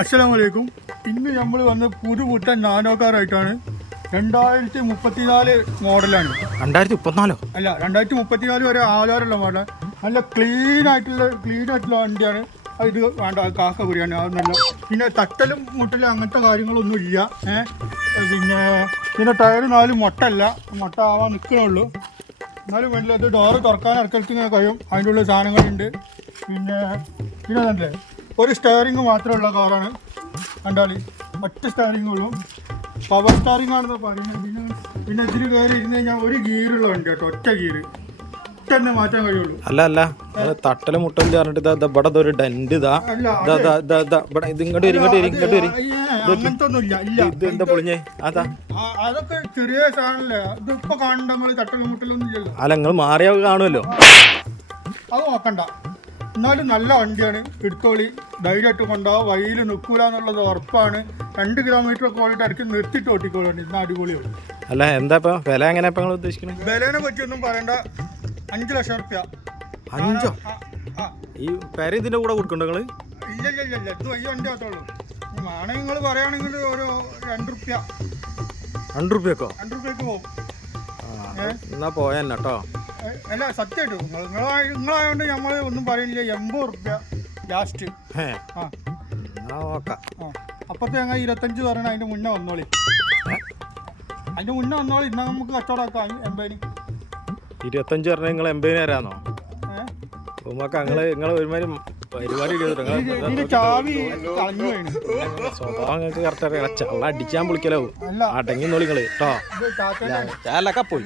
അസ്സലാമലൈക്കും. ഇന്ന് നമ്മൾ വന്ന് പുതുപുത്തൻ നാനോ കാറായിട്ടാണ്. 2034 മോഡലാണ്. 2034 അല്ല, 2034 വരെ ആധാരമുള്ള മോഡലാണ്. നല്ല ക്ലീൻ ആയിട്ടുള്ള വണ്ടിയാണ്. ഇത് വേണ്ട കാക്ക ബിരിയാണി അത് നല്ല. പിന്നെ തട്ടലും മുട്ടലും അങ്ങനത്തെ കാര്യങ്ങളൊന്നും ഇല്ല. പിന്നെ ടയർ 4 മുട്ട ആവാൻ നിൽക്കണുള്ളൂ. എന്നാലും വേണ്ടില്ല. അത് ഡോറ് തുറക്കാൻ ഇറക്കലത്ത് ഇങ്ങനെ കഴിയും. അതിൻ്റെ ഉള്ളിൽ സാധനങ്ങളുണ്ട്. പിന്നെ തന്നെ ഒരു സ്റ്റെയറിങ് മാത്രമുള്ള കാറാണ്. കണ്ടാൽ ഒറ്റ സ്റ്റെയറിങ്ങുള്ളൂ. പവർ സ്റ്റാറിംഗ് ആണെന്ന് പറയുന്നത്. പിന്നെ ഇതിൽ കയറി ഇരുന്ന് കഴിഞ്ഞാൽ ഒരു ഗിയറുള്ള വണ്ടി കേട്ടോ. ഒറ്റ ഗിയറ് തന്നെ മാറ്റാൻ കഴിയുള്ളൂ. അല്ല തട്ടലും മുട്ടലും ചേർന്നിട്ട് ഇവിടെ ഒരു ഡെന്റ് അങ്ങനത്തെ ഒന്നും ഇല്ല. പൊളിഞ്ഞേ അതാ അതൊക്കെ ചെറിയ സാധനല്ലേ. ഇതിപ്പോ കാണണ്ട നമ്മള് തട്ടലും മുട്ടലൊന്നും ഇല്ലല്ലോ. അല്ല നിങ്ങൾ മാറിയ കാണുമല്ലോ. അത് നോക്കണ്ട. എന്നാലും നല്ല വണ്ടിയാണ്. എടുത്തോളി, ധൈര്യമായിട്ട് കൊണ്ടുപോകാം. വഴിയിൽ നിൽക്കൂല എന്നുള്ളത് ഉറപ്പാണ്. 2 കിലോമീറ്റർ ഒക്കെ ഓടിയിട്ട് ഇടയ്ക്ക് നിർത്തിയിട്ട് ഓട്ടിക്കോളുണ്ട്. ഇന്ന് അടിപൊളിയാണ്. അല്ല എന്താ ഇപ്പൊ വില എങ്ങനെ നിങ്ങൾ ഉദ്ദേശിക്കുന്നത്? വിലേനെ പറ്റിയൊന്നും പറയണ്ട. 5 ലക്ഷം റുപ്യ. 5? ഈ പേര് ഇതിന്റെ കൂടെ കൊടുക്കണ്ടോ നിങ്ങള്? ഇല്ല ഇത് ഈ വണ്ടി മാത്രമേ ആണെങ്കിൽ നിങ്ങൾ പറയുകയാണെങ്കിൽ ഒരു 2 റുപ്യ. 2 റുപ്യക്കോ? 2 റുപ്യക്ക് പോകും. എന്നാ പോയെന്നെ കേട്ടോ. അല്ല സത്യമായിട്ടു നിങ്ങളായതുകൊണ്ട് നമ്മൾ ഒന്നും പറയുന്നില്ല. 80 റുപ്യ ലാസ്റ്റ്. അപ്പത്തെ ഞങ്ങൾ 25 പറയണ. അതിന്റെ മുന്നേ വന്നോളി. ഇന്നാ നമുക്ക് കച്ചവടമാക്കാം. 80 25 പറഞ്ഞാൽ നിങ്ങൾ 80 തരാന്നോ? നിങ്ങൾ ഒരുമാതിരി പരിപാടി ചാവി കളഞ്ഞു കഴിഞ്ഞു. സ്വഭാവം നിങ്ങൾക്ക് കറക്റ്റ് അറിയാം. ചള്ള അടിച്ചാൻ വിളിക്കലാവും. അടങ്ങി നോളിങ്ങള് കേട്ടോ. പോയി